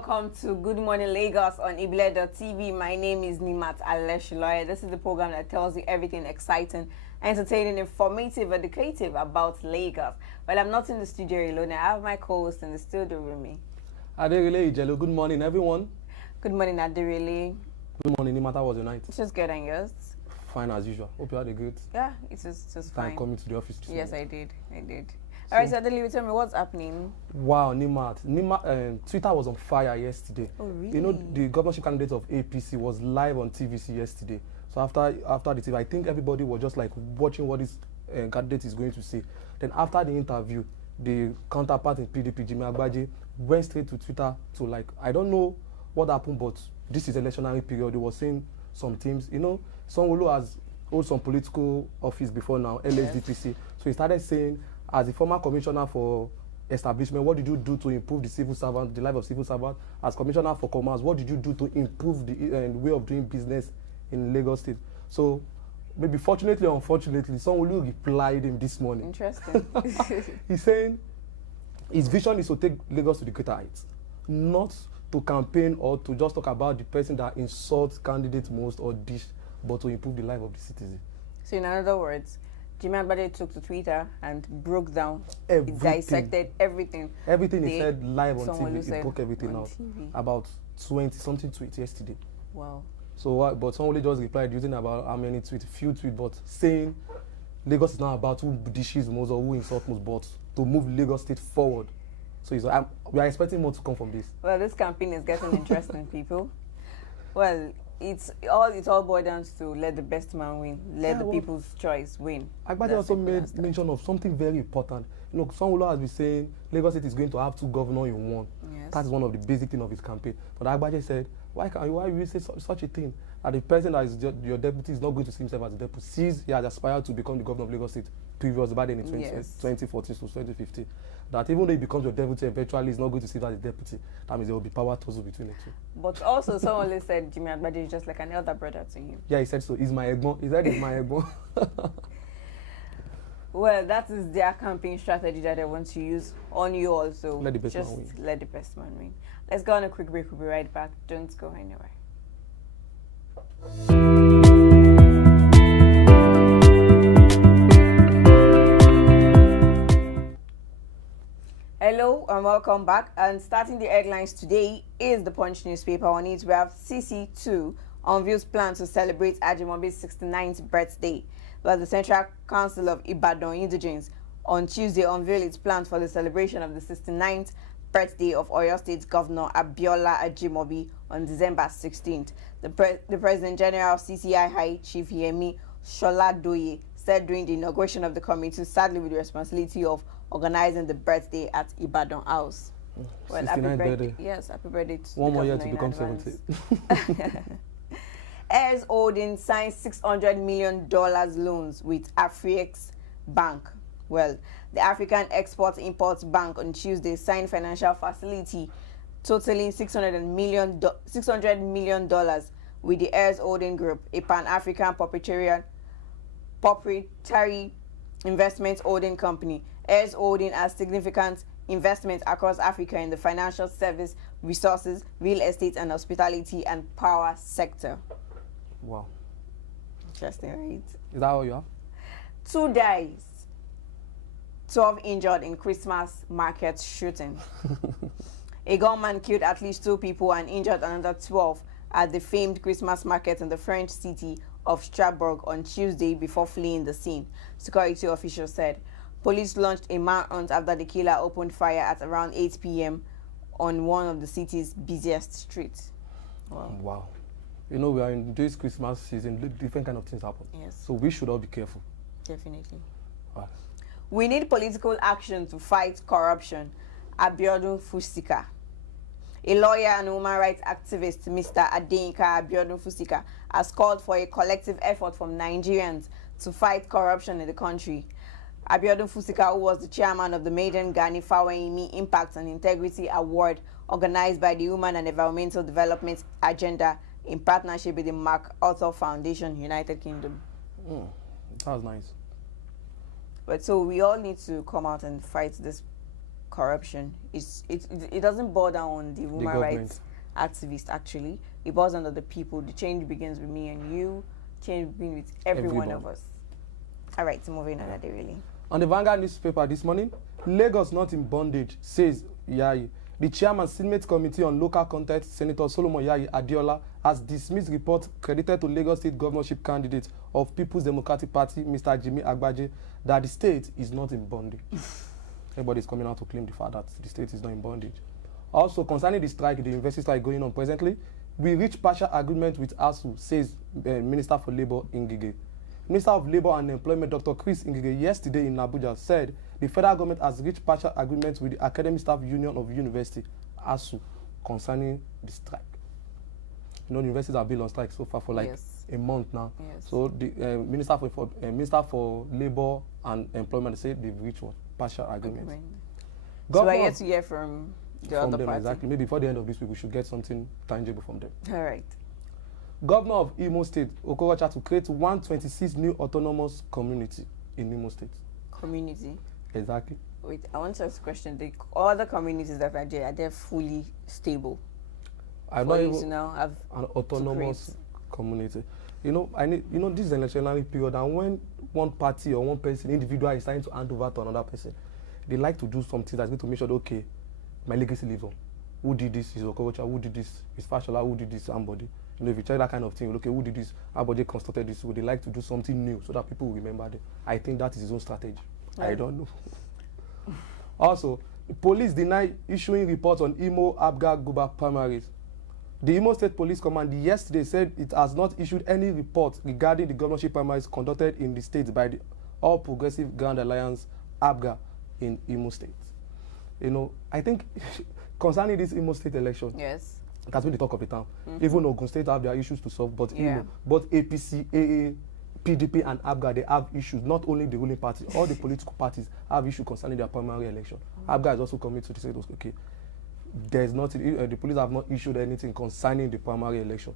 welcome to Good Morning Lagos on Ibile.tv. My name is Nimat Aleshiloye. This is the program that tells you everything exciting, entertaining, informative, educative about Lagos. Well, I'm not in the studio alone. I have my co-host in the studio with me. Aderele Ijelu, good morning, everyone. Good morning, Aderele. Good morning, Nimat. How was your night? It's just good, and yours? Fine as usual. Hope you had a good Yeah, it was just fine. time coming to the office today. Yes, I did. All right, so Aderele, tell me what's happening. Wow, Nimat. Twitter was on fire yesterday. Oh, really? You know, the governorship candidate of APC was live on TVC yesterday. So after the TV, I think everybody was just like watching what this candidate is going to say. Then after the interview, the counterpart in PDP, Jimmy Agbaje, went straight to Twitter to like, I don't know what happened, but this is electionary period. They were saying some teams, you know, Sanwo-Olu has held some political office before now, LSDPC. Yes. So he started saying, as a former commissioner for establishment, what did you do to improve the life of civil servant? As commissioner for commerce, what did you do to improve the way of doing business in Lagos State? So maybe fortunately or unfortunately, Sanwo-Olu replied him this morning. Interesting. He's saying his vision is to take Lagos to the greater heights, not to campaign or to just talk about the person that insults candidates most or dish, but to improve the life of the citizen. So in other words, Jimmy Agbaje took to Twitter and broke down, everything. He dissected everything. Everything he said live on TV, he broke everything out. TV. About 20-something tweets yesterday. Wow. So, but someone just replied using about how many tweets, few tweets, but saying Lagos is not about who dishes most or who insults most, but to move Lagos State forward. So we are expecting more to come from this. Well, this campaign is getting interesting, people. Well, it all boils down to let the best man win, let the people's choice win. Agbaje also made mention of something very important. You know, Sanwo-Olu has been saying Lagos State is going to have 2 governors in one. Yes. That is one of the basic things of his campaign. But Agbaje said, why will you say such a thing? That the person that is your deputy is not going to see himself as a deputy. Sees he has aspired to become the governor of Lagos State previous back then in 2014 to 2015. That even though he becomes your deputy, eventually he's not going to see that as a deputy. That means there will be power tussle between the two. But also, someone said Jimmy Agbaje is just like an elder brother to him. Yeah, he said so. He's my egbon. He said he's my egbon. Well, that is their campaign strategy that they want to use on you also. Let the best man win. Let the best man win. Let's go on a quick break. We'll be right back. Don't go anywhere. Hello and welcome back. And starting the headlines today is the Punch newspaper. On it, we have CC2 unveils plan to celebrate Ajimobi's 69th birthday. While the Central Council of Ibadan Indigenes on Tuesday unveiled its plans for the celebration of the 69th birthday of Oyo State Governor Abiola Ajimobi on December 16th. The President General of CCI, Chief Yemi Sholadoye, said during the inauguration of the committee, sadly with the responsibility of organizing the birthday at Ibadan House. Well, happy birthday. Yes, happy birthday to one more year to become 70. Heirs Holding signed $600 million loans with Afriex Bank. Well, the African Export-Import Bank on Tuesday signed financial facility totaling $600 million with the Heirs Holding Group, a Pan-African proprietary investment holding company. Heirs Holding has significant investments across Africa in the financial service, resources, real estate and hospitality and power sector. Wow. Interesting, right? Is that all you have? 2 days. 12 injured in Christmas market shooting. A gunman killed at least 2 people and injured another 12 at the famed Christmas market in the French city of Strasbourg on Tuesday before fleeing the scene, security officials said. Police launched a manhunt after the killer opened fire at around 8 p.m. on one of the city's busiest streets. Wow. You know, we are in this Christmas season, different kind of things happen. Yes. So we should all be careful. Definitely. Right. We need political action to fight corruption. Abiodun Fusika. A lawyer and human rights activist, Mr. Adeyinka Abiodun Fusika, has called for a collective effort from Nigerians to fight corruption in the country. Abiodun Fusika, who was the chairman of the Maiden Gani Faweyimi Impact and Integrity Award organized by the Human and Environmental Development Agenda in partnership with the MacArthur Foundation, United Kingdom. That was nice. But so we all need to come out and fight this corruption. It doesn't boil down on the woman rights activist. Actually, it boils down on the people. The change begins with me and you. Change begins with every one of us. All right, so moving on that day really. On the Vanguard newspaper this morning, Lagos not in bondage, says Yayi. The chairman Senate Committee on Local Content, Senator Solomon Yayi Adiola, has dismissed reports credited to Lagos State governorship candidate of People's Democratic Party, Mr. Jimmy Agbaje, that the state is not in bondage. Everybody is coming out to claim the fact that the state is not in bondage. Also, concerning the strike, the university strike going on presently, we reached partial agreement with ASU, says Minister for Labour Ngige. Minister of Labour and Employment Dr. Chris Ngige yesterday in Abuja said the federal government has reached partial agreement with the Academic Staff Union of University, ASU, concerning the strike. You know, universities have been on strike so far for like a month now. Yes. So the Minister for Labour and Employment said they've reached one partial agreement. So I get to hear from the other them, party. exactly. Maybe before the end of this week, we should get something tangible from them. All right. Governor of Imo State, Okorocha, to create 126 new autonomous community in Imo State. Community? Exactly. Wait, I want to ask a question. The other communities that are there fully stable? I'm not even now have an autonomous community. You know, this is an electionary period, and when one party or one person, individual, is trying to hand over to another person, they like to do something that's going to make sure that, okay, my legacy lives on. Who did this is Okorocha, who did this is Fashola, who did this somebody. You know, if you try that kind of thing, okay, who did this, Abode constructed this, so they like to do something new so that people will remember them. I think that is his own strategy. I don't know. Also, the police deny issuing reports on Imo Abga Guba primaries. The Imo State Police Command yesterday said it has not issued any report regarding the governorship primaries conducted in the state by the All Progressive Grand Alliance Abga in Imo State. You know, I think concerning this Imo State election, yes, that's been the talk of the town. Even Ogun State have their issues to solve, but yeah, both APC, AA, PDP, and ABGA, they have issues. Not only the ruling party, all the political parties have issues concerning their primary election. ABGA is also coming to say, okay, there's not the police have not issued anything concerning the primary election.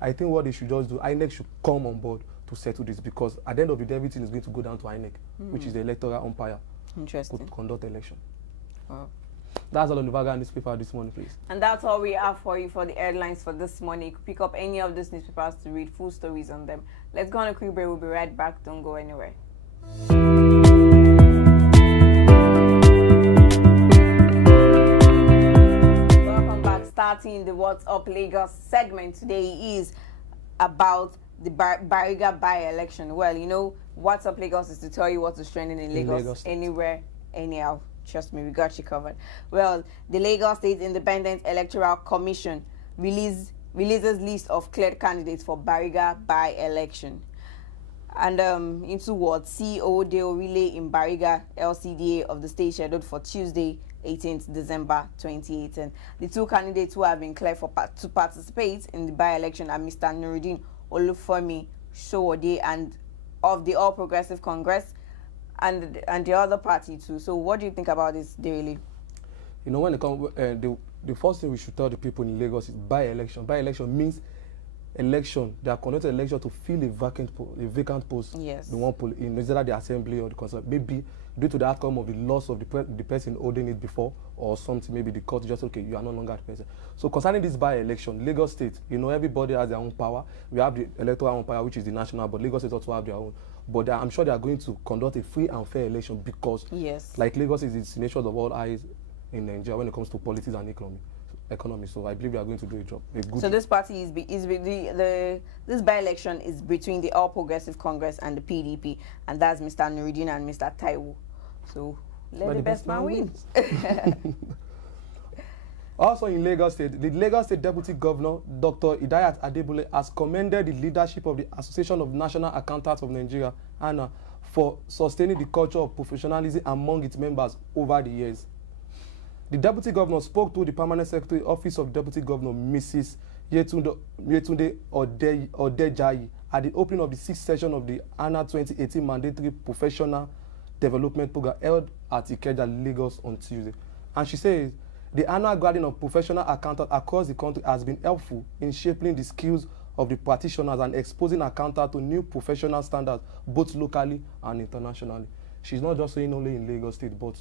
I think what they should just do, INEC should come on board to settle this, because at the end of the day, everything is going to go down to INEC, which is the electoral umpire, interesting, to conduct election. Wow. That's all on the Vanguard newspaper this morning, please. And that's all we have for you for the headlines for this morning. You could pick up any of these newspapers to read full stories on them. Let's go on a quick break. We'll be right back. Don't go anywhere. Welcome back. Starting the What's Up Lagos segment today is about the Bariga by-election. Well, you know, What's Up Lagos is to tell you what is trending in Lagos anywhere, anyhow. Trust me, we got you covered. Well, the Lagos State Independent Electoral Commission releases list of cleared candidates for Bariga by-election. And into what CEO Deo relay in Bariga LCDA of the state scheduled for Tuesday, 18th December 2018. The two candidates who have been cleared to participate in the by-election are Mr. Nuruddin Olufemi Showode and of the All Progressive Congress, and the other party too. So what do you think about this, Daily? You know, when it comes, the first thing we should tell the people in Lagos is by-election. By-election means election. They are conducting election to fill a vacant post. Yes. The one in either the assembly or the council. Maybe due to the outcome of the loss of the person holding it before or something. Maybe the court just, okay, you are no longer the person. So concerning this by-election, Lagos State, you know, everybody has their own power. We have the electoral power, which is the national, but Lagos State also have their own. But I'm sure they are going to conduct a free and fair election, because like Lagos is the destination of all eyes in Nigeria when it comes to politics and economy. So I believe they are going to do a good job. This party this by-election is between the All Progressive Congress and the PDP, and that's Mr. Nuruddin and Mr. Taiwo. So let the best man win. Also in Lagos State, the Lagos State Deputy Governor, Dr. Idayat Adebule, has commended the leadership of the Association of National Accountants of Nigeria, ANA, for sustaining the culture of professionalism among its members over the years. The Deputy Governor spoke to the Permanent Secretary, Office of Deputy Governor, Mrs. Yetunde Odejayi, at the opening of the 6th session of the ANA 2018 Mandatory Professional Development Program held at Ikeja, Lagos on Tuesday. And she says, the annual gathering of professional accountants across the country has been helpful in shaping the skills of the practitioners and exposing accountants to new professional standards, both locally and internationally. She's not just saying only in Lagos State, but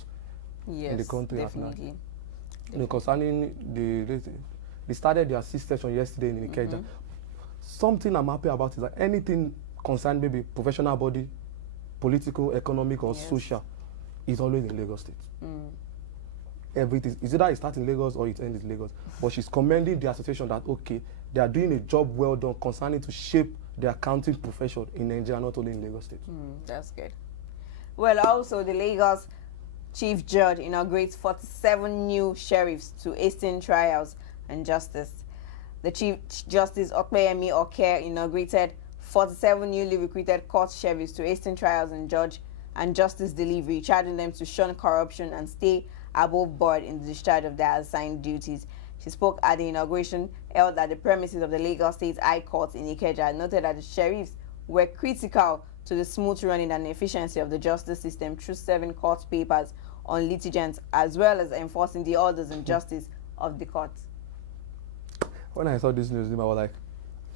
in the country at large. Definitely. Concerning they started their assist session yesterday in Ikeja. Something I'm happy about is that anything concerning maybe professional body, political, economic, or social, is always in Lagos State. Everything is either it starts in Lagos or it ends in Lagos. But she's commending the association that okay, they are doing a job well done concerning to shape the accounting profession in Nigeria, not only in Lagos State. That's good. Well, also the Lagos Chief Judge inaugurates 47 new sheriffs to hasten trials and justice. The Chief Justice Okpeyemi Oke inaugurated 47 newly recruited court sheriffs to hasten trials and justice delivery, charging them to shun corruption and stay above board in the discharge of their assigned duties. She spoke at the inauguration held at the premises of the Lagos State High Court in Ikeja and noted that the sheriffs were critical to the smooth running and efficiency of the justice system through serving court papers on litigants as well as enforcing the orders and justice of the court. When I saw this news, I was like,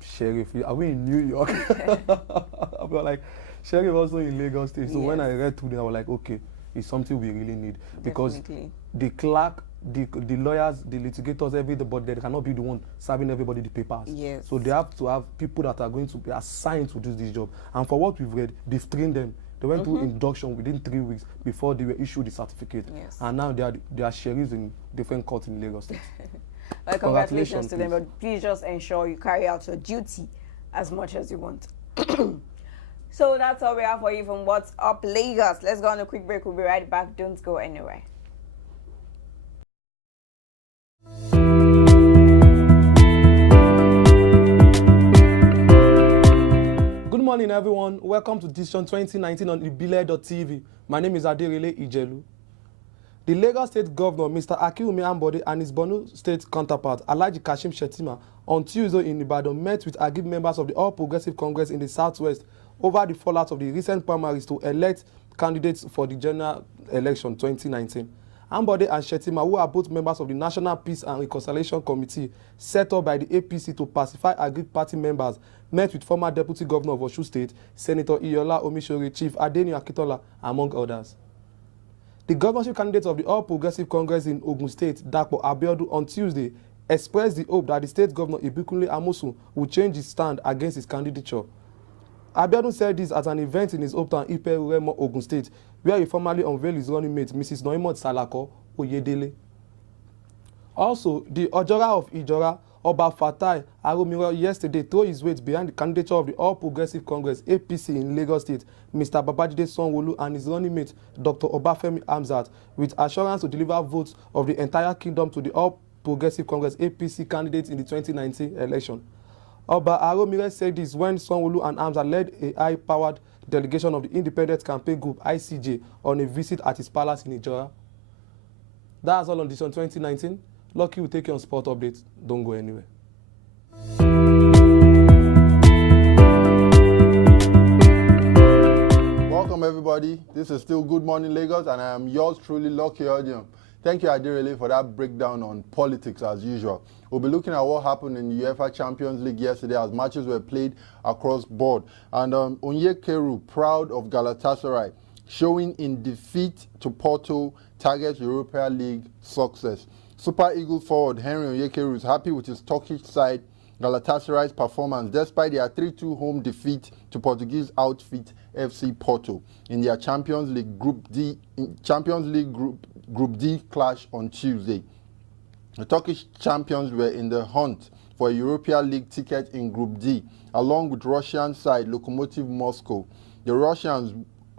Sheriff, are we in New York? I was like, Sheriff also in Lagos State. So when I read through it, I was like, okay, it's something we really need. Because the clerk, the lawyers, the litigators, everybody, they cannot be the one serving everybody the papers. So they have to have people that are going to be assigned to do this job. And for what we've read, they've trained them. They went through induction within 3 weeks before they were issued the certificate. And now they are sheriffs in different courts in Lagos State. Well, congratulations to them, but please just ensure you carry out your duty as much as you want. So that's all we have for you from What's Up Lagos. Let's go on a quick break. We'll be right back. Don't go anywhere. Good morning, everyone. Welcome to Decision 2019 on ibile.tv. My name is Aderele Ijelu. The Lagos State Governor, Mr. Akinwumi Ambode, and his Borno State counterpart, Alhaji Kashim Shettima, on Tuesday in Ibadan, met with Agib members of the All Progressive Congress in the Southwest over the fallout of the recent primaries to elect candidates for the general election 2019. Ambode and Shettima, who are both members of the National Peace and Reconciliation Committee set up by the APC to pacify Agib party members, met with former Deputy Governor of Osun State, Senator Iyola Omishore, Chief Adeni Akintola, among others. The governorship candidate of the All Progressive Congress in Ogun State, Dapo Abiodun, on Tuesday expressed the hope that the state governor Ibikunle Amosun will change his stand against his candidature. Abiodun said this at an event in his hometown Ipe-Remo, Ogun State, where he formally unveiled his running mate, Mrs. Noimot Salako Oyedele. Also, the Ojora of Ijora, Oba Fatai Aromiro, yesterday threw his weight behind the candidature of the All Progressive Congress APC in Lagos State, Mr. Babajide Sanwo-Olu, and his running mate, Dr. Obafemi Hamzat, with assurance to deliver votes of the entire kingdom to the All Progressive Congress APC candidates in the 2019 election. Oba Aromiro said this when Sanwo-Olu and Hamzat led a high-powered delegation of the Independent Campaign Group ICJ on a visit at his palace in Ijora. That's all on Decision 2019. Lucky will take you on sport updates. Don't go anywhere. Welcome everybody. This is still Good Morning Lagos and I am yours truly, Lucky Odium. Thank you Adirele for that breakdown on politics as usual. We'll be looking at what happened in the UEFA Champions League yesterday as matches were played across board. And Onyekuru, proud of Galatasaray, showing in defeat to Porto, targets Europa League success. Super Eagles forward Henry Onyekuru is happy with his Turkish side Galatasaray's performance despite their 3-2 home defeat to Portuguese outfit FC Porto in their Champions League Group D clash on Tuesday. The Turkish champions were in the hunt for a Europa League ticket in Group D, along with Russian side Lokomotiv Moscow. The Russians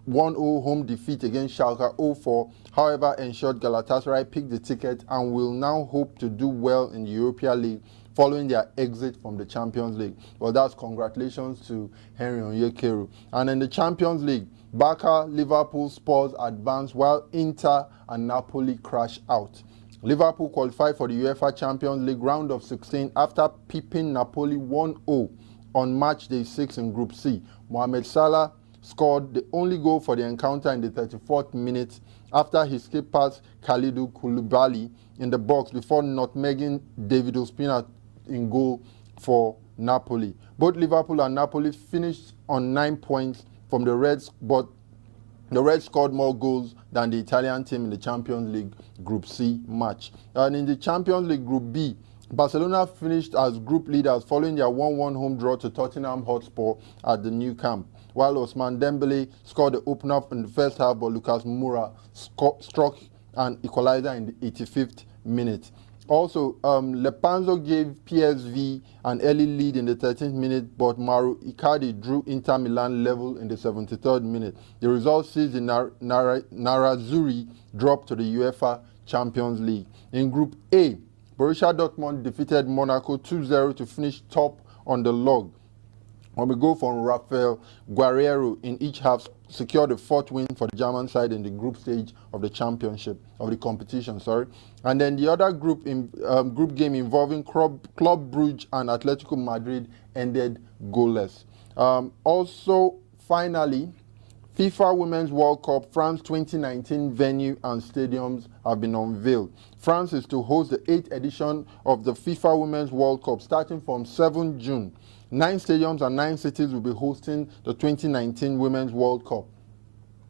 1-0 home defeat against Schalke 04, however, ensured Galatasaray picked the ticket and will now hope to do well in the Europa League following their exit from the Champions League. Well, that's congratulations to Henry Onyekuru. And in the Champions League, Barca, Liverpool, Spurs advanced while Inter and Napoli crash out. Liverpool qualified for the UEFA Champions League round of 16 after pipping Napoli 1-0 on match day 6 in Group C. Mohamed Salah scored the only goal for the encounter in the 34th minute after he skipped past Kalidou Koulibaly in the box before nutmegging David Ospina in goal for Napoli. Both Liverpool and Napoli finished on 9 points from the Reds, but The Reds scored more goals than the Italian team in the Champions League Group C match. And in the Champions League Group B, Barcelona finished as group leaders following their 1-1 home draw to Tottenham Hotspur at the Nou Camp, while Ousmane Dembele scored the opener in the first half, but Lucas Moura struck an equalizer in the 85th minute. Also, Lepanzo gave PSV an early lead in the 13th minute, but Mauro Icardi drew Inter Milan level in the 73rd minute. The result sees the Nerazzurri drop to the UEFA Champions League. In Group A, Borussia Dortmund defeated Monaco 2-0 to finish top on the log. When we go from Rafael Guerreiro in each half, secured the 4th win for the German side in the group stage of the championship, of the competition, sorry. And then the other group game involving Club Brugge and Atletico Madrid ended goalless. Also, finally, FIFA Women's World Cup France 2019 venue and stadiums have been unveiled. France is to host the 8th edition of the FIFA Women's World Cup starting from 7 June. 9 stadiums and 9 cities will be hosting the 2019 Women's World Cup.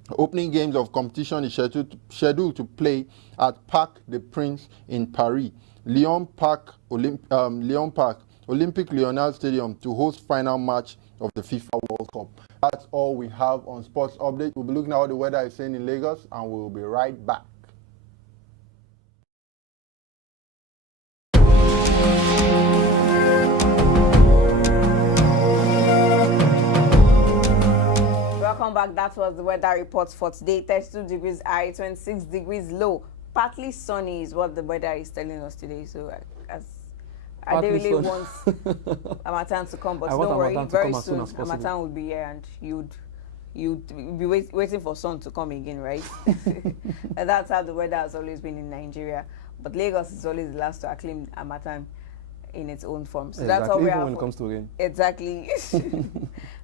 The opening games of competition is scheduled to play at Parc des Princes in Paris, Lyon Park, Olympic Lyonnais Stadium to host final match of the FIFA World Cup. That's all we have on Sports Update. We'll be looking at what the weather is saying in Lagos, and we'll be right back. Welcome back. That was the weather report for today. 32 degrees high, 26 degrees low. Partly sunny is what the weather is telling us today. So I don't really want Harmattan to come, but don't worry, very soon Harmattan will be here and you'd be waiting for sun to come again, right? And that's how the weather has always been in Nigeria. But Lagos is always the last to acclaim Harmattan in its own form. So exactly. That's all we have when it comes to rain. Exactly.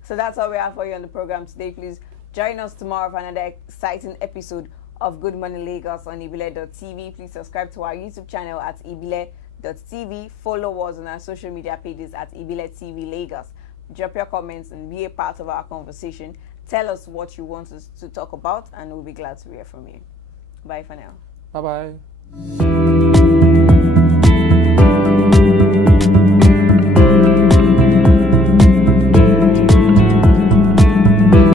So that's all we have for you on the program today. Please join us tomorrow for another exciting episode of Good Morning Lagos on ibile.tv. Please subscribe to our YouTube channel at ibile.tv. Follow us on our social media pages at Ibile TV Lagos. Drop your comments and be a part of our conversation. Tell us what you want us to talk about, and we'll be glad to hear from you. Bye for now. Bye-bye.